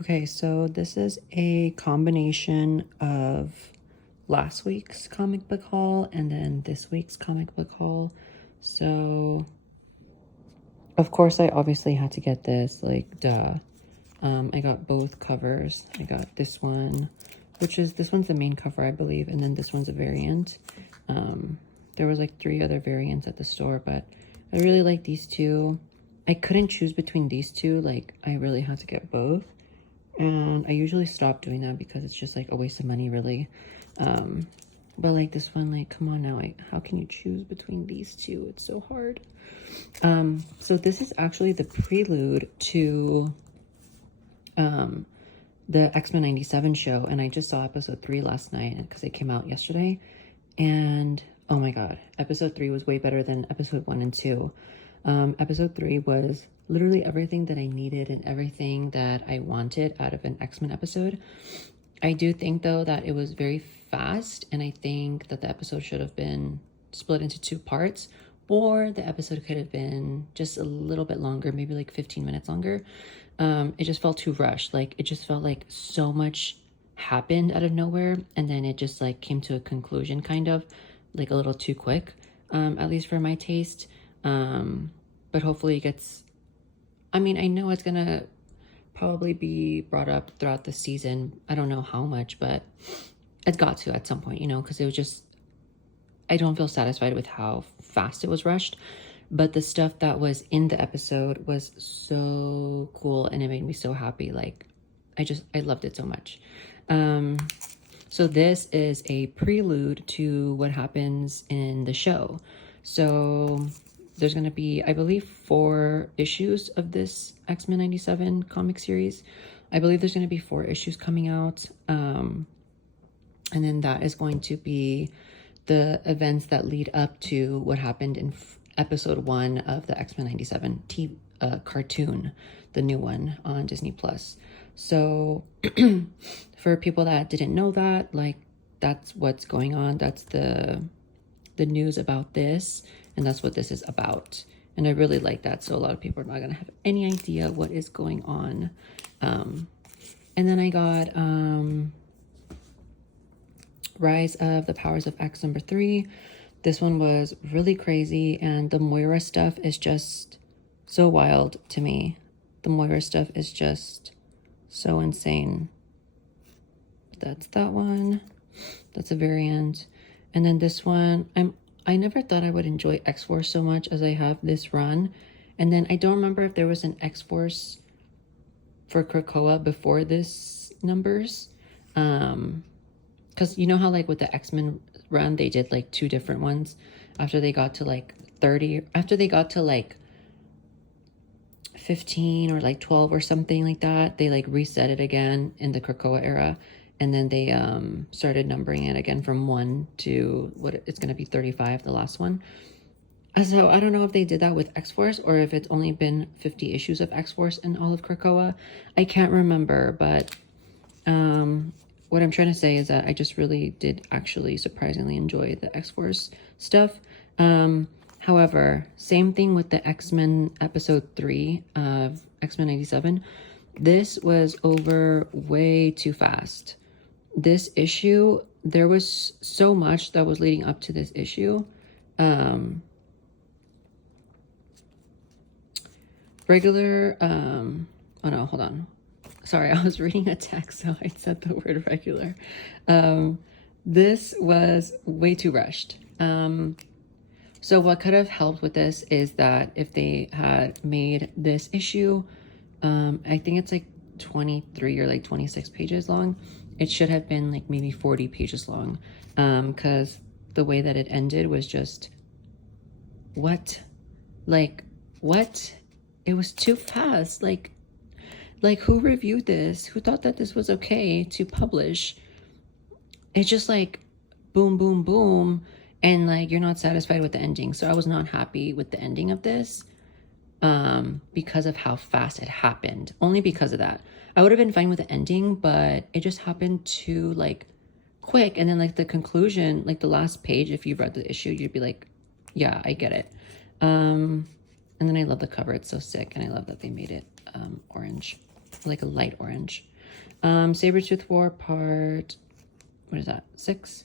Okay, so this is a combination of last week's comic book haul and then this week's comic book haul. So, of course, I obviously had to get this, like, duh. I got both covers. I got this one, this one's the main cover, I believe, and then this one's a variant. There was like 3 other variants at the store, but I really like these two. I couldn't choose between these two, like, I really had to get both. And I usually stop doing that because it's just like a waste of money, really. But like this one, like, come on now, how can you choose between these two? It's so hard. So this is actually the prelude to the X-Men 97 show, and I just saw episode 3 last night because it came out yesterday, and oh my god, episode 3 was way better than episode 1 and 2. Episode 3 was literally everything that I needed and everything that I wanted out of an X-Men episode. I do think, though, that it was very fast, and I think that the episode should have been split into 2 parts, or the episode could have been just a little bit longer, maybe like 15 minutes longer. It just felt too rushed. Like, it just felt like so much happened out of nowhere, and then it just like came to a conclusion, kind of like a little too quick, at least for my taste. But hopefully it gets, I mean, I know it's gonna probably be brought up throughout the season. I don't know how much, but it's got to at some point, you know, because it was just, I don't feel satisfied with how fast it was rushed. But the stuff that was in the episode was so cool, and it made me so happy. Like, I loved it so much. So this is a prelude to what happens in the show. So there's going to be, I believe, 4 issues of this X-Men 97 comic series. I believe there's going to be 4 issues coming out. And then that is going to be the events that lead up to what happened in episode 1 of the X-Men 97 cartoon, the new one on Disney Plus. So for people that didn't know that, like, that's what's going on. That's the news about this, and that's what this is about. And I really like that. So a lot of people are not going to have any idea what is going on. And then I got Rise of the Powers of X number 3. This one was really crazy, and the Moira stuff is just so wild to me. The Moira stuff is just so insane. That's that one. That's a variant. And then this one, I never thought I would enjoy X-Force so much as I have this run. And then I don't remember if there was an X-Force for Krakoa before this numbers. Because you know how, like, with the X-Men run, they did like 2 different ones after they got to like 30, after they got to like 15 or like 12 or something like that, they like reset it again in the Krakoa era, and then they started numbering it again from 1 to what it's going to be 35, the last one. So I don't know if they did that with X-Force or if it's only been 50 issues of X-Force in all of Krakoa. I can't remember, but what I'm trying to say is that I just really did actually surprisingly enjoy the X-Force stuff. However, same thing with the X-Men episode 3 of X-Men 97. This was over way too fast. This issue, there was so much that was leading up to this issue. Regular, oh no, hold on. Sorry, I was reading a text, so I said the word regular. This was way too rushed. So what could have helped with this is that if they had made this issue, I think it's like 23 or like 26 pages long. It should have been like maybe 40 pages long, because the way that it ended was just, what? Like, what? It was too fast. Like who reviewed this? Who thought that this was okay to publish? It's just like boom, boom, boom. And like, you're not satisfied with the ending. So I was not happy with the ending of this because of how fast it happened. Only because of that. I would have been fine with the ending, but it just happened too like quick. And then like the conclusion, like the last page, if you read the issue, you'd be like, yeah, I get it. And then I love the cover. It's so sick. And I love that they made it orange. like a light orange. Sabretooth War part, what is that, 6?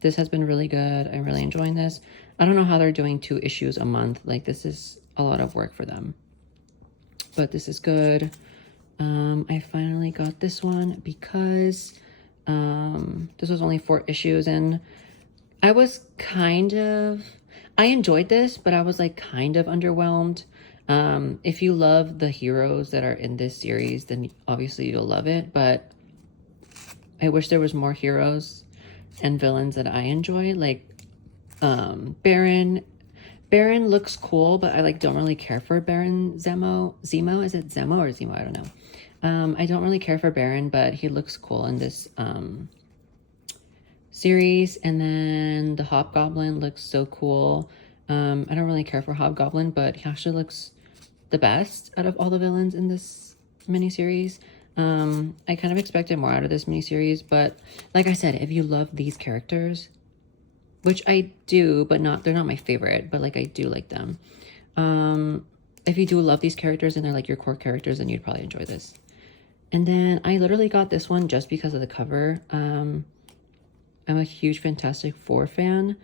This has been really good. I'm really enjoying this. I don't know how they're doing 2 issues a month. Like, this is a lot of work for them. But this is good. I finally got this one because this was only 4 issues, and I was I enjoyed this, but I was like kind of underwhelmed. If you love the heroes that are in this series, then obviously you'll love it, but I wish there was more heroes and villains that I enjoy. Like, Baron looks cool, but I like don't really care for Baron Zemo. Is it Zemo or Zemo? I don't know. I don't really care for Baron, but he looks cool in this series. And then the Hobgoblin looks so cool. I don't really care for Hobgoblin, but he actually looks the best out of all the villains in this miniseries. I kind of expected more out of this miniseries, but like I said, if you love these characters, which I do, but they're not my favorite, but like I do like them. If you do love these characters and they're like your core characters, then you'd probably enjoy this. And then I literally got this one just because of the cover. I'm a huge Fantastic Four fan,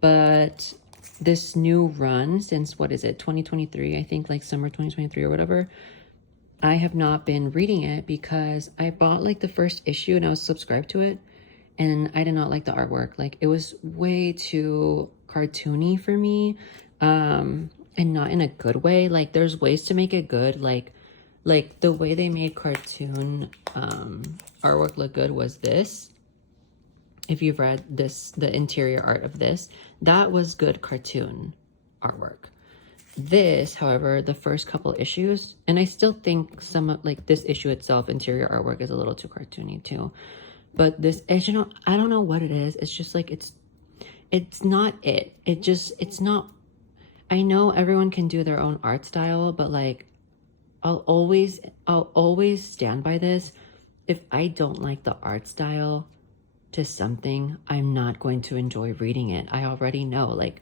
but this new run since, what is it, 2023, I think, like summer 2023 or whatever, I have not been reading it because I bought like the first issue and I was subscribed to it, and I did not like the artwork. Like, it was way too cartoony for me, and not in a good way. Like, there's ways to make it good. Like the way they made cartoon artwork look good was this. If you've read this, the interior art of this, that was good cartoon artwork. This, however, the first couple issues, and I still think some of like this issue itself, interior artwork is a little too cartoony too. But this issue, I don't know what it is. It's just like, it's not it. It's not, I know everyone can do their own art style, but like, I'll always stand by this. If I don't like the art style to something, I'm not going to enjoy reading it. I already know, like,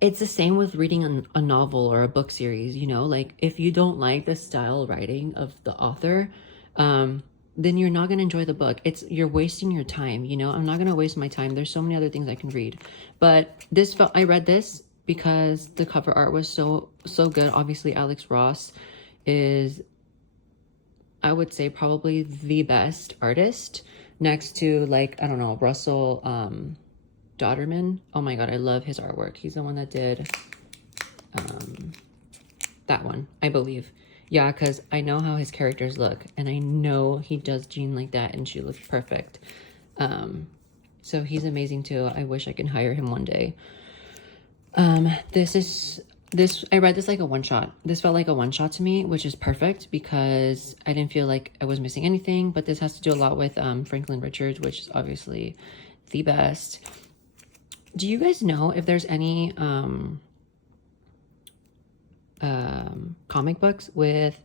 it's the same with reading a novel or a book series, you know, like if you don't like the style writing of the author, then you're not going to enjoy the book. You're wasting your time, you know. I'm not going to waste my time. There's so many other things I can read, but I read this because the cover art was so good. Obviously, Alex Ross is, I would say, probably the best artist next to, like, I don't know, Russell Dodderman. Oh my god, I love his artwork. He's the one that did that one, I believe. Yeah, because I know how his characters look, and I know he does Jean like that, and she looks perfect. So he's amazing too. I wish I could hire him one day. I read this like a one-shot. This felt like a one-shot to me, which is perfect because I didn't feel like I was missing anything. But this has to do a lot with Franklin Richards, which is obviously the best. Do you guys know if there's any comic books with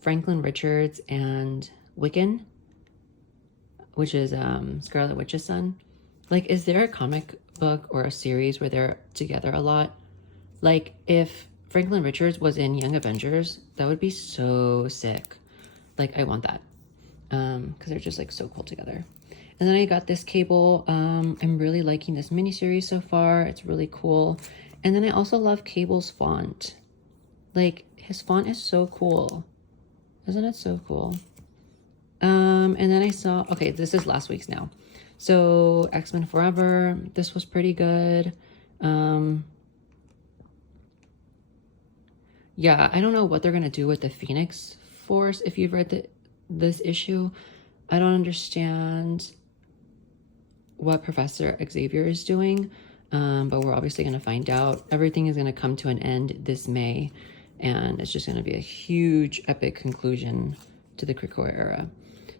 Franklin Richards and Wiccan, which is Scarlet Witch's son? Like, is there a comic book or a series where they're together a lot? Like, if Franklin Richards was in Young Avengers, that would be so sick. Like, I want that. Because they're just, like, so cool together. And then I got this Cable. I'm really liking this miniseries so far. It's really cool. And then I also love Cable's font. Like, his font is so cool. Isn't it so cool? And then I saw... Okay, this is last week's now. So, X-Men Forever. This was pretty good. Yeah, I don't know what they're going to do with the Phoenix Force. If you've read this issue, I don't understand what Professor Xavier is doing, but we're obviously going to find out. Everything is going to come to an end this May, and it's just going to be a huge, epic conclusion to the Krakoa era.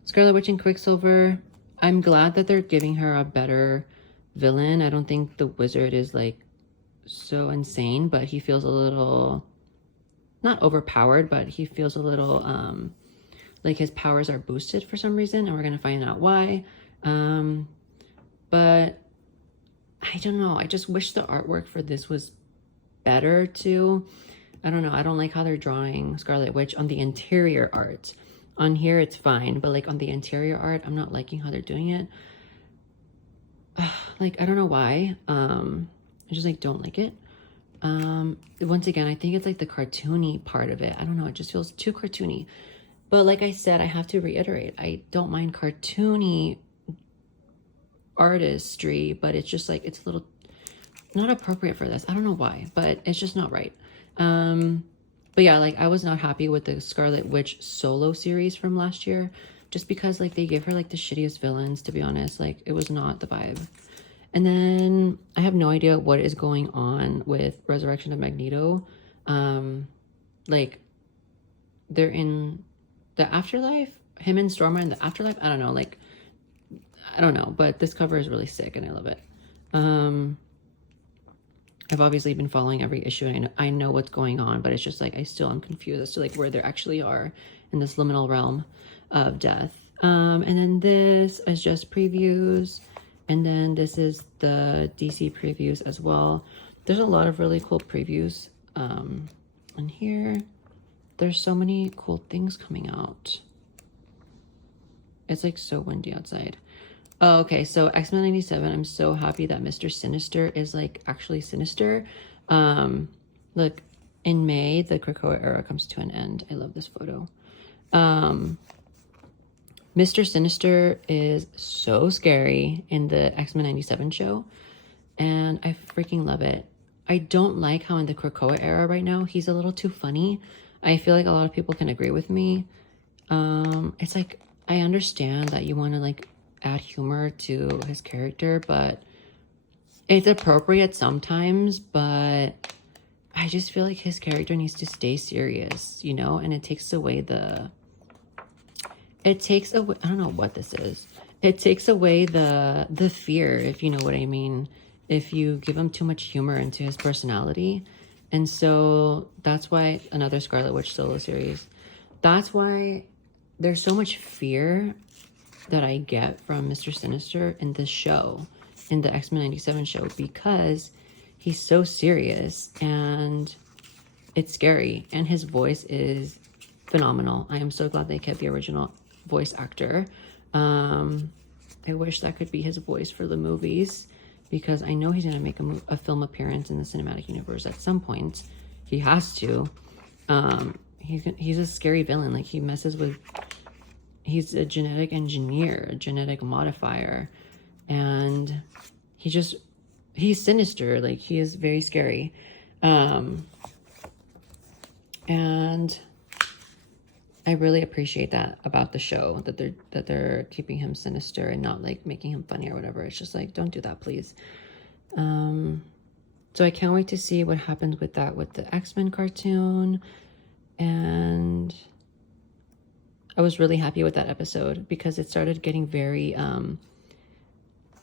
Scarlet Witch and Quicksilver, I'm glad that they're giving her a better villain. I don't think the Wizard is, like, so insane, but he feels a little... not overpowered, but he feels a little like his powers are boosted for some reason, and we're gonna find out why. But I don't know, I just wish the artwork for this was better too. I don't know. I don't like how they're drawing Scarlet Witch on the interior art. On here, it's fine. But like on the interior art, I'm not liking how they're doing it. Like, I don't know why. I just like don't like it. Once again, I think it's like the cartoony part of it. I don't know. It just feels too cartoony. But like I said, I have to reiterate, I don't mind cartoony artistry, but it's just like, it's a little not appropriate for this. I don't know why, but it's just not right. But yeah, like I was not happy with the Scarlet Witch solo series from last year, just because like they gave her like the shittiest villains, to be honest. Like it was not the vibe. And then I have no idea what is going on with Resurrection of Magneto. Like they're in the afterlife, him and Storm are in the afterlife. I don't know, like I don't know, but this cover is really sick and I love it. I've obviously been following every issue and I know what's going on, but it's just like I still am confused as to like where they actually are in this liminal realm of death. And then this is just previews, and then this is the DC previews as well. There's a lot of really cool previews on here. There's so many cool things coming out. It's like so windy outside. Oh, okay, so X-Men 97, I'm so happy that Mr. Sinister is like actually sinister. Look, in May, the Krakoa era comes to an end. I love this photo. Mr. Sinister is so scary in the X-Men 97 show, and I freaking love it. I don't like how in the Krakoa era right now, he's a little too funny. I feel like a lot of people can agree with me. It's like, I understand that you want to like add humor to his character, but it's appropriate sometimes, but I just feel like his character needs to stay serious, you know, and it takes away I don't know what this is. It takes away the fear, if you know what I mean, if you give him too much humor into his personality. And so that's why another Scarlet Witch solo series, that's why there's so much fear that I get from Mr. Sinister in this show, in the X-Men 97 show, because he's so serious and it's scary, and his voice is phenomenal. I am so glad they kept the original voice actor. I wish that could be his voice for the movies, because I know he's going to make a film appearance in the cinematic universe at some point. He has to. He's a scary villain. Like, he messes with... He's a genetic engineer, a genetic modifier, and he's sinister. Like, he is very scary. And I really appreciate that about the show, that they're keeping him sinister and not like making him funny or whatever. It's just like, don't do that, please. So I can't wait to see what happens with that, with the X-Men cartoon. And I was really happy with that episode because it started getting very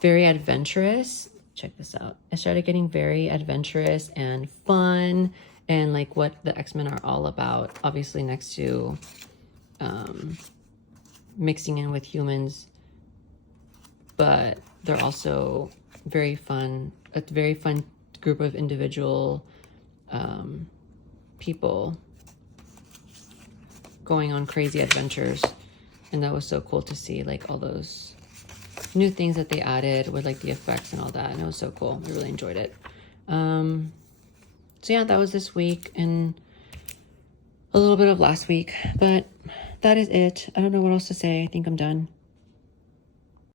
adventurous. Check this out. It started getting very adventurous and fun, and like what the X-Men are all about, obviously next to mixing in with humans, but they're also very fun, a very fun group of individual people going on crazy adventures. And that was so cool to see, like all those new things that they added with like the effects and all that, and it was so cool. I really enjoyed it. So yeah, that was this week and a little bit of last week, but that is it. I don't know what else to say. I think I'm done.